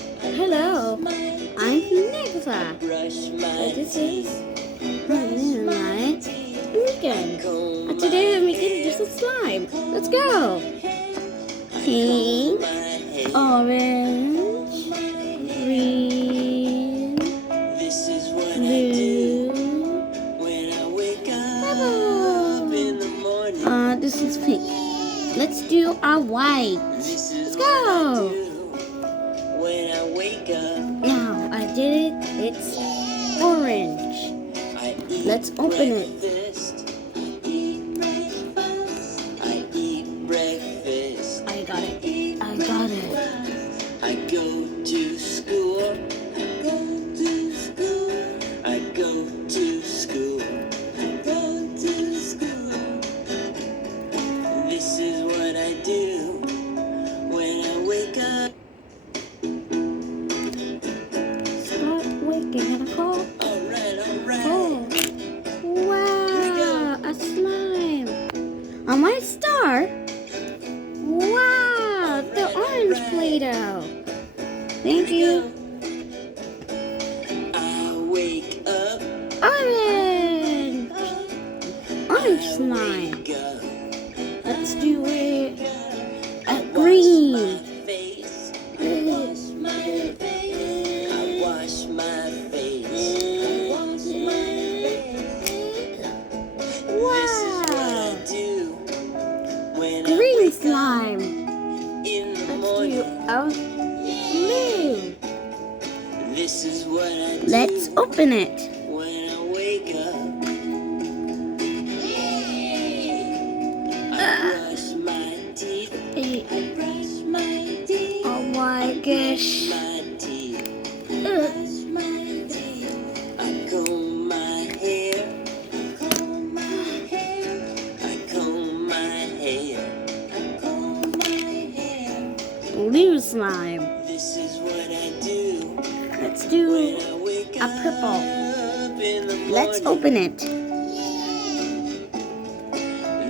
Hello, I'm Nexa. This is my weekend. Today I'm making just a slime. Let's go. Pink, orange, green, blue, purple. This is pink. Let's do our white. Let's go. Now I did it. It's orange. Let's open it. I got it. I got it. I go to school. I go to school. This is what I do when I wake up. Start waking at a call. Alright. Oh, wow, a slime. On my star. Wow, the orange Play-Doh. Thank you. I wake up. Orange. Orange slime. Wake up. Let's do it. A green. Face. Uh, I wash my face. This is what I Wow. do when I Green wake slime. up in the Let's do morning. a blue. This is what I do Let's open it. when I wake up. I brush my teeth. Oh my gosh. My teeth. Uh, I comb my hair. I comb my hair. Blue slime. This is what I do Let's when do I wake a purple. up in the morning. Let's open it.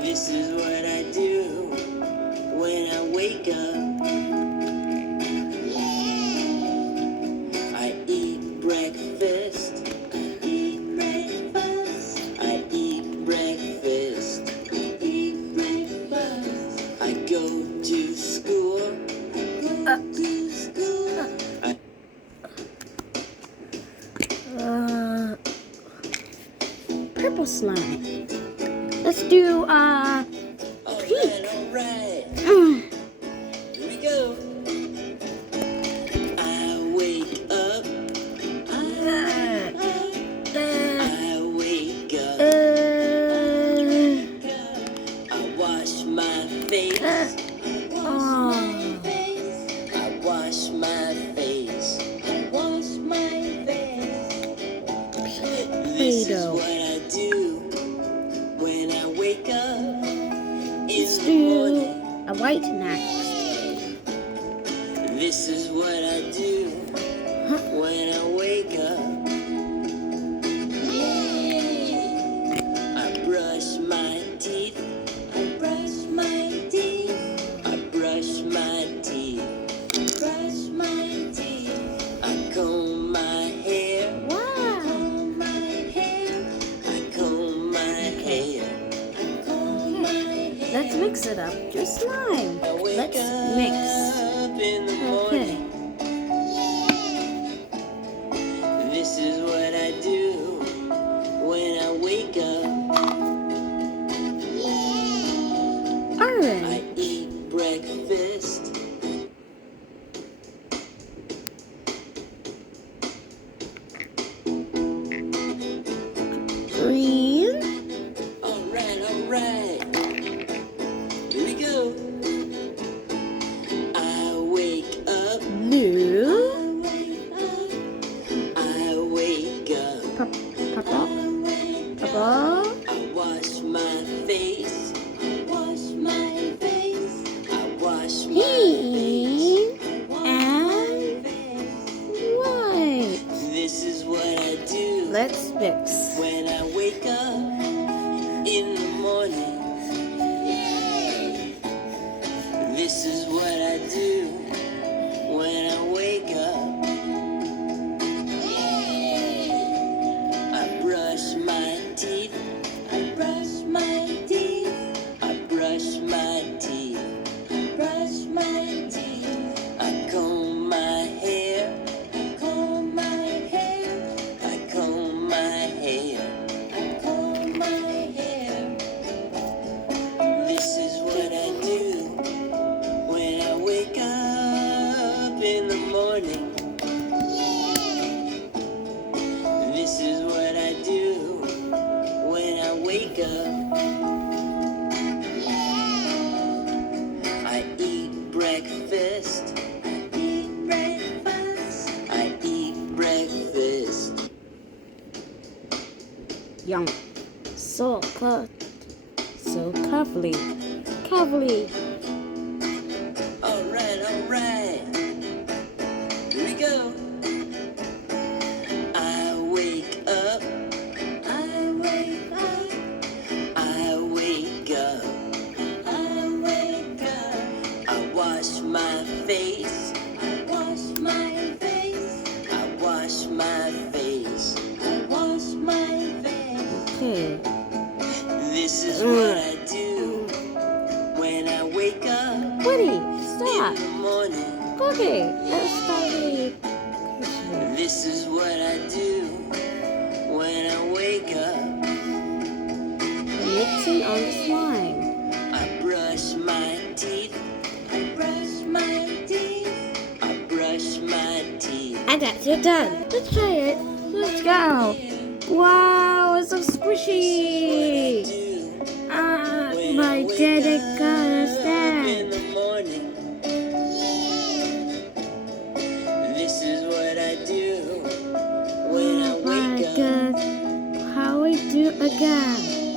This is what I do when I wake up. I eat breakfast. I eat breakfast. I go to school. Purple slime. Let's do Alright. mm, Here we go. I wake up. I wake up. I wash my face. oh, I wash my face. This is Play-Doh. what I do when I wake up in Let's the do morning. a white next. This is what I do when I wake up. I brush my teeth. I brush my teeth. I comb my hair. Wow. I comb my hair. Let's mix it up. Just slime. I wake Let's up mix. in the Okay. morning. This is what I do when I wake up. I Orange. eat breakfast. Green. Alright. Here we go. I wake up. Blue. I wake up. Purple. Purple. I wash my face. I wash my face. Pink. And white. This is what I do Let's mix. when I wake up in the morning. This is what I do when I wake up. morning. This is what I do when I wake up. I eat breakfast. I eat breakfast. I eat breakfast. Young. So cut. So carefully. Carefully. Alright, alright. Here we go. I wake up. I wake up. I wake up. I wake up. I wash my face. I wash my face. I wash my face. I wash my face. Okay. This is what I do when I wake up Buddy, in stop. the morning. Okay, let's start with This is what I do when I wake up. mixing on the slime. I brush my teeth. I brush my teeth. I brush my teeth. And that's it done. Let's try it. Let's go. Wow, it's so squishy. Do Ah, when my I wake daddy up got us in that. the morning. This is what I do when I Oh my wake up. god. How we do again?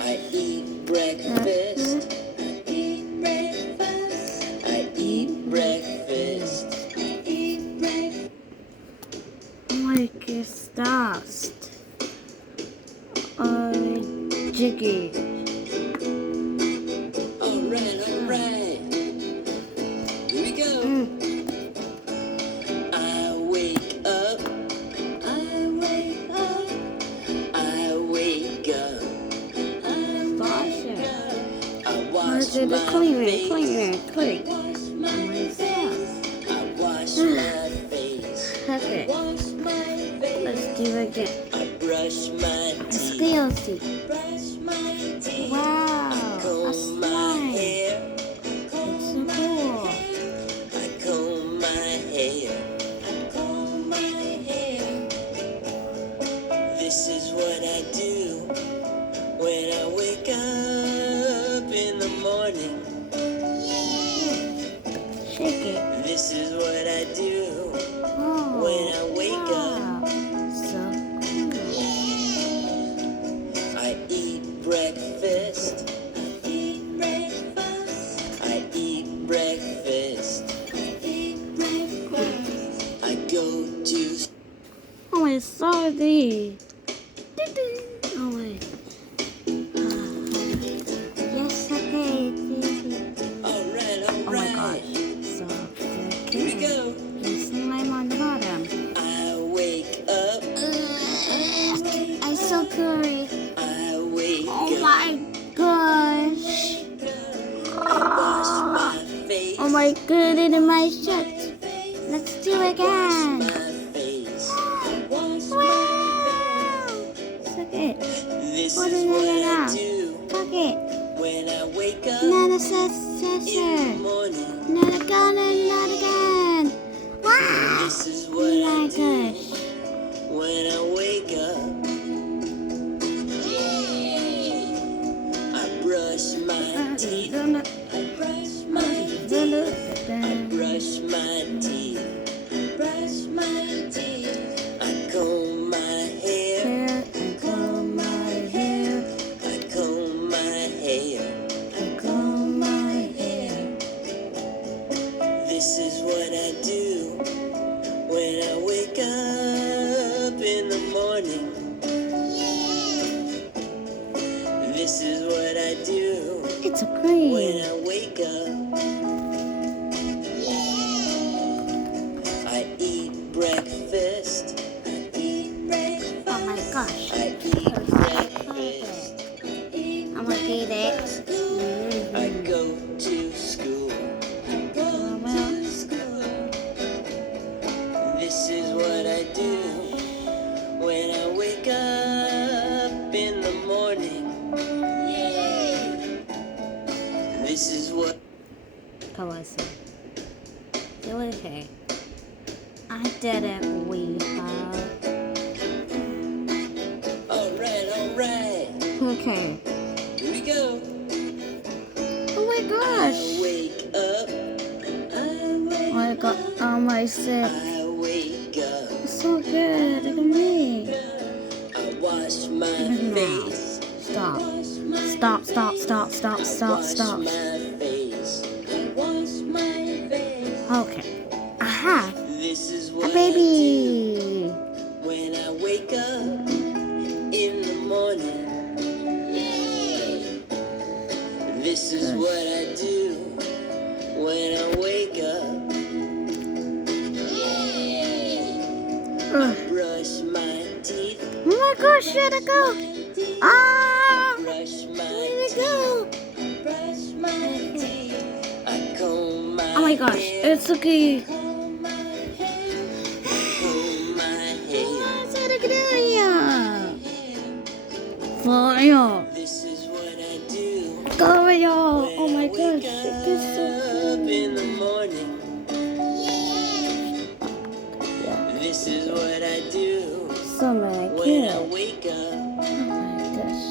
I eat breakfast. I eat breakfast. I eat breakfast. I eat breakfast. Like a dust. Jiggy. Alright, alright. Here we go. I wake up. I wake up. I wake up. I wake up. I wash Do the my cleaning, face. clean. Wash my face. I wash my face. Okay, Wash my face. let's do it again. I brush my teeth. Skillsy. Brush my teeth. Wow, I a comb my slime. hair. It's so cool. I comb my hair. I comb my hair. This is what I do when I wake up in the morning. Shake it. This is what I do Oh, when I wake up. wow. So cool. I eat breakfast. I eat breakfast. I eat breakfast. I eat breakfast. I go to Oh, I saw these. Oh, wait. Yes, okay. alright, Oh my alright. gosh. So, Here we okay. go. The slime on the bottom. I wake up. I'm so curious. I wake Oh up. my gosh. I wash my face. Oh my goodness, my shirt. Let's do it again. My face. Wash Wow. So good. This What is is what it now? I do Fuck it. when I wake up Not a in the session. morning. Not again, not again. Wow. This is Oh what I my do gosh. when I wake up. I brush my teeth. I brush my teeth. I brush my teeth. I brush my teeth. I comb my hair. I comb my hair. I comb my hair. I comb my hair. This is what I do when I wake up in the morning. This is what I do It's a when cream. I wake up. I eat breakfast. I eat breakfast. Oh my gosh. I eat breakfast. I'm gonna eat it. I go to school. I go to school. This is what I do when I wake up in the morning. This is what かわいそう。Delicious. did it. We have. Alright. Okay. Here we go. Oh my gosh. I wake up. I got all my sick. I wake up. It's so good. Look at me. I wash my Now. face. Stop. Stop, stop, stop, stop, stop, stop. Wash my face. I wash my face. Okay. Aha. This is A what I baby. do when I wake up in the morning. This is what I do when I wake up. Ugh. Brush my teeth. Oh my gosh, where'd it go? Ah! Brush my Where'd it go? Brush my teeth. I comb my Oh my gosh, hair. it's okay. Comb my hair. What's it doing? Fire! This is what I do Fire! when Oh my I gosh, wake it is so up good. in the morning. This is what I do So many when I kids. wake up. Oh my gosh.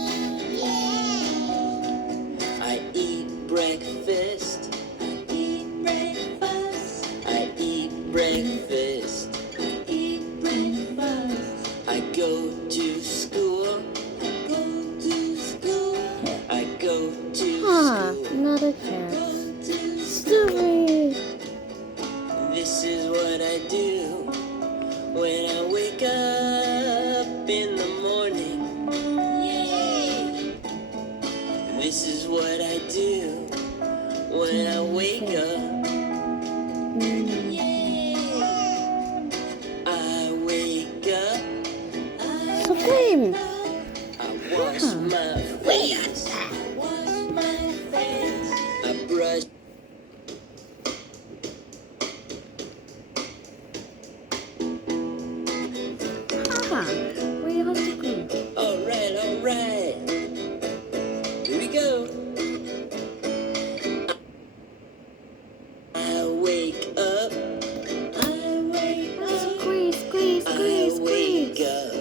I eat breakfast. I eat breakfast. I eat breakfast. I eat breakfast. I go to school. I go to school. I go to Ah, school. another chance. Stupid. This is what I do when I wake up in the morning. This is what I do when I wake up. I wake up. So clean. I wash my face. I wash my face. I brush. Ah, we have to clean. Alright. Here we go. I wake up. I wake up. Squeeze, squeeze, I squeeze, wake squeeze. up.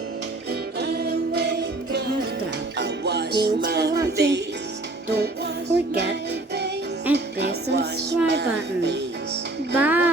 I wake up. Like that. I wash Thanks for my watching. face. Don't forget and hit the subscribe button. Face. Bye.